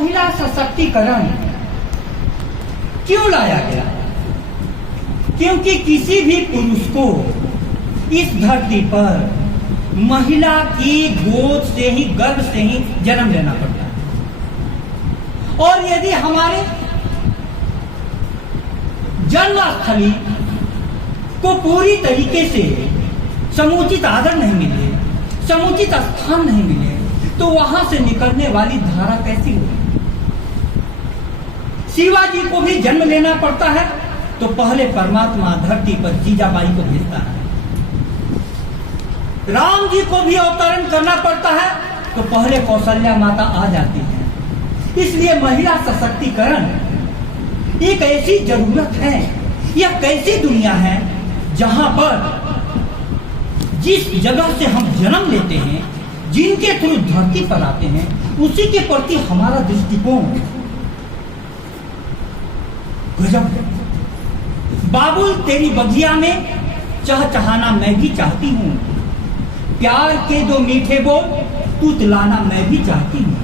महिला सशक्तिकरण क्यों लाया गया? क्योंकि किसी भी पुरुष को इस धरती पर महिला की गोद से ही, गर्भ से ही जन्म लेना पड़ता है। और यदि हमारे जन्मस्थली को पूरी तरीके से समुचित आदर नहीं मिले, समुचित स्थान नहीं मिले, तो वहां से निकलने वाली धारा कैसी होगी? शिवाजी को भी जन्म लेना पड़ता है तो पहले परमात्मा धरती पर जीजाबाई को भेजता है। राम जी को भी अवतरण करना पड़ता है तो पहले कौशल्या माता आ जाती है। इसलिए महिला सशक्तिकरण एक ऐसी जरूरत है, यह कैसी दुनिया है जहां पर जिस जगह से हम जन्म लेते हैं, जिनके थ्रू धरती पर आते हैं, उसी के प्रति हमारा दृष्टिकोण गजब है। बाबुल तेरी बगिया में चहचहाना मैं भी चाहती हूँ, प्यार के दो मीठे बोल तुतलाना मैं भी चाहती हूँ।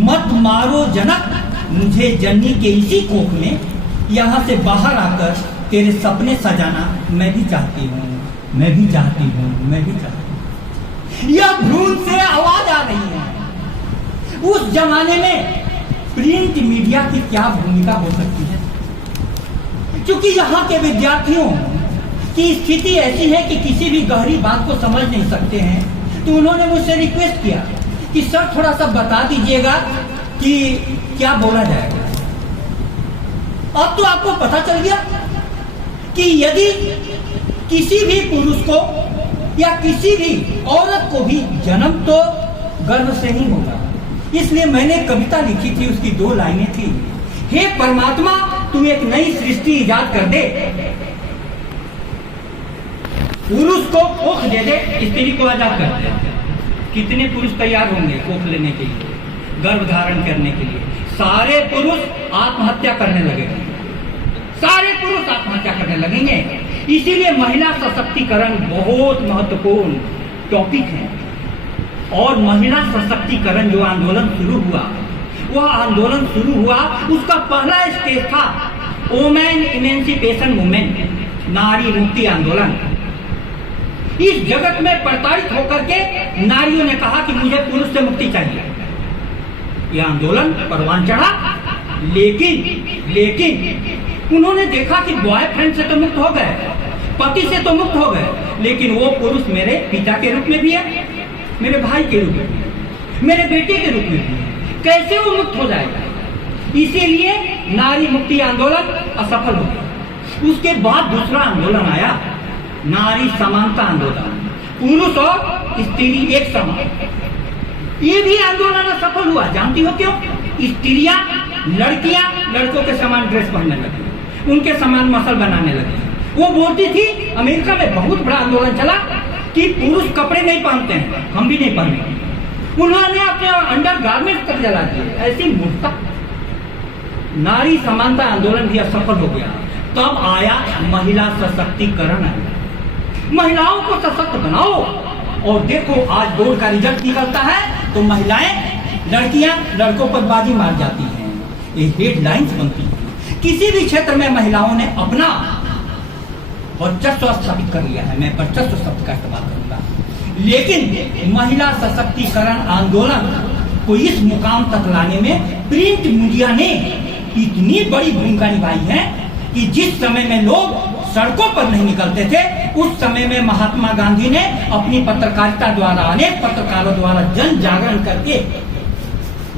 मत मारो जनक मुझे जननी के इसी कोख में, यहाँ से बाहर आकर तेरे सपने सजाना मैं भी चाहती हूँ, मैं भी चाहती हूँ, मैं भी चाहती हूँ। यह भ्रूण से आवाज आ रही है। उस जमाने में प्रिंट मीडिया की क्या भूमिका हो सकती है? क्योंकि यहाँ के विद्यार्थियों की स्थिति ऐसी है कि किसी भी गहरी बात को समझ नहीं सकते हैं, तो उन्होंने मुझसे रिक्वेस्ट किया कि सर थोड़ा सा बता दीजिएगा कि क्या बोला जाएगा। अब तो आपको पता चल गया कि यदि किसी भी पुरुष को या किसी भी औरत को भी जन्म तो गर्भ से ही होगा। इसलिए मैंने कविता लिखी थी, उसकी 2 लाइनें थी। हे परमात्मा तू एक नई सृष्टि इजाद कर दे, पुरुष को कोख दे दे, स्त्री को आजाद कर दे। कितने पुरुष तैयार होंगे कोख लेने के लिए, गर्भ धारण करने के लिए? सारे पुरुष आत्महत्या करने लगेंगे, सारे पुरुष आत्महत्या करने लगेंगे। इसीलिए महिला सशक्तिकरण बहुत महत्वपूर्ण टॉपिक है। और महिला सशक्तिकरण जो आंदोलन शुरू हुआ, वह आंदोलन शुरू हुआ, उसका पहला स्टेज था वुमेन इमेंसिपेशन मूवमेंट, नारी मुक्ति आंदोलन। इस जगत में प्रताड़ित होकर के नारियों ने कहा कि मुझे पुरुष से मुक्ति चाहिए। यह आंदोलन परवान चढ़ा, लेकिन उन्होंने देखा कि बॉयफ्रेंड से तो मुक्त हो गए, पति से तो मुक्त हो गए, लेकिन वो पुरुष मेरे पिता के रूप में भी है, मेरे भाई के रूप में भी है, मेरे बेटे के रूप में भी है, कैसे वो मुक्त हो जाएगा? इसीलिए नारी मुक्ति आंदोलन असफल हो गया। उसके बाद दूसरा आंदोलन आया, नारी समानता आंदोलन, पुरुष और स्त्री एक समान। ये भी आंदोलन असफल हुआ। जानती हो क्यों? स्त्रियां, लड़कियां लड़कों के समान ड्रेस पहनने लगी, उनके समान मसल बनाने लगी। वो बोलती थी, अमेरिका में बहुत बड़ा आंदोलन चला कि पुरुष कपड़े नहीं पहनते हैं, हम भी नहीं पहनेंगे। उन्होंने अपने अंडर गारमेंट तक जला दिए। ऐसी मूर्खता। नारी समानता आंदोलन भी असफल हो गया। तब आया महिला सशक्तिकरण आया। महिलाओं को सशक्त बनाओ। और देखो आज बोर्ड का रिजल्ट निकलता है तो महिलाएं, लड़कियां लड़कों पर बाजी मार जाती हैं। ये हेडलाइंस बनती है। किसी भी क्षेत्र में महिलाओं ने अपना वर्चस्व स्थापित कर लिया है। मैं वर्चस्व शब्द का इस्तेमाल करूंगा। लेकिन महिला सशक्तिकरण आंदोलन को इस मुकाम तक लाने में प्रिंट मीडिया ने इतनी बड़ी भूमिका निभाई है कि जिस समय में लोग सड़कों पर नहीं निकलते थे, उस समय में महात्मा गांधी ने अपनी पत्रकारिता द्वारा, अनेक पत्रकारों द्वारा जन जागरण करके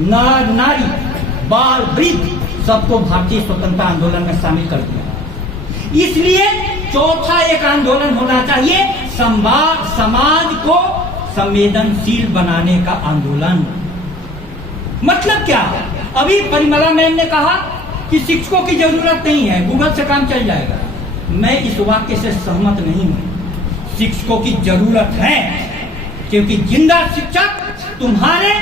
नर नारी बाल वृद्ध सबको भारतीय स्वतंत्रता आंदोलन में शामिल कर दिया। इसलिए चौथा एक आंदोलन होना चाहिए, समाज को संवेदनशील बनाने का आंदोलन। मतलब क्या? अभी परिमला मैम ने कहा कि शिक्षकों की जरूरत नहीं है, गूगल से काम चल जाएगा। मैं इस वाक्य से सहमत नहीं हूं। शिक्षकों की जरूरत है, क्योंकि जिंदा शिक्षक तुम्हारे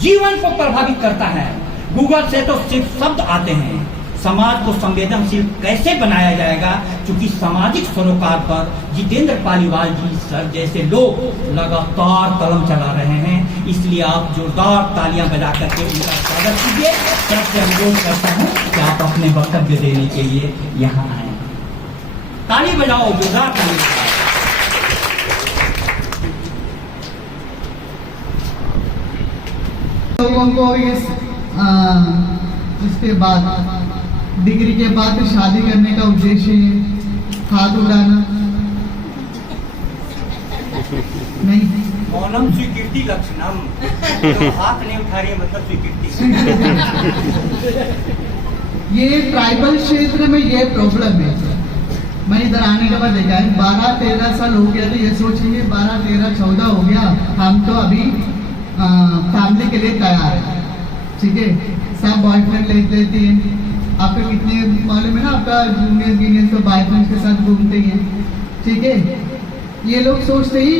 जीवन को प्रभावित करता है। गूगल से तो सिर्फ शब्द आते हैं, समाज को संवेदनशील कैसे बनाया जाएगा, क्योंकि सामाजिक सरोकार पर जितेंद्र पालीवाल जी सर जैसे लोग लगातार कलम चला रहे हैं। इसलिए आप जोरदार तालियां बजा करके उनका स्वागत कीजिए। सबसे अनुरोध करता हूं कि आप अपने वक्तव्य देने के लिए यहाँ आए। ताली बजाओ, जोरदार ताली बजाओ। लोगों को इसके बाद डिग्री के बाद शादी करने का उद्देश्य है हाथ उड़ाना नहीं। मौनम स्वीकृति लक्षणम, तो हाथ नहीं उठा रही है मतलब स्वीकृति। ये ट्राइबल क्षेत्र में ये प्रॉब्लम है। मैं इधर आने के बाद देखा है 12-13 साल हो गया, तो ये सोचिए 12-13-14 हो गया, हम तो अभी फैमिली के लिए तैयार है। ठीक है, सब बॉयफ्रेंड ले लेती हैं। आपको कितने मालूम है ना, आपका जूनियर तो बॉयफ्रेंड के साथ घूमते हैं। ठीक है, ये लोग सोचते ही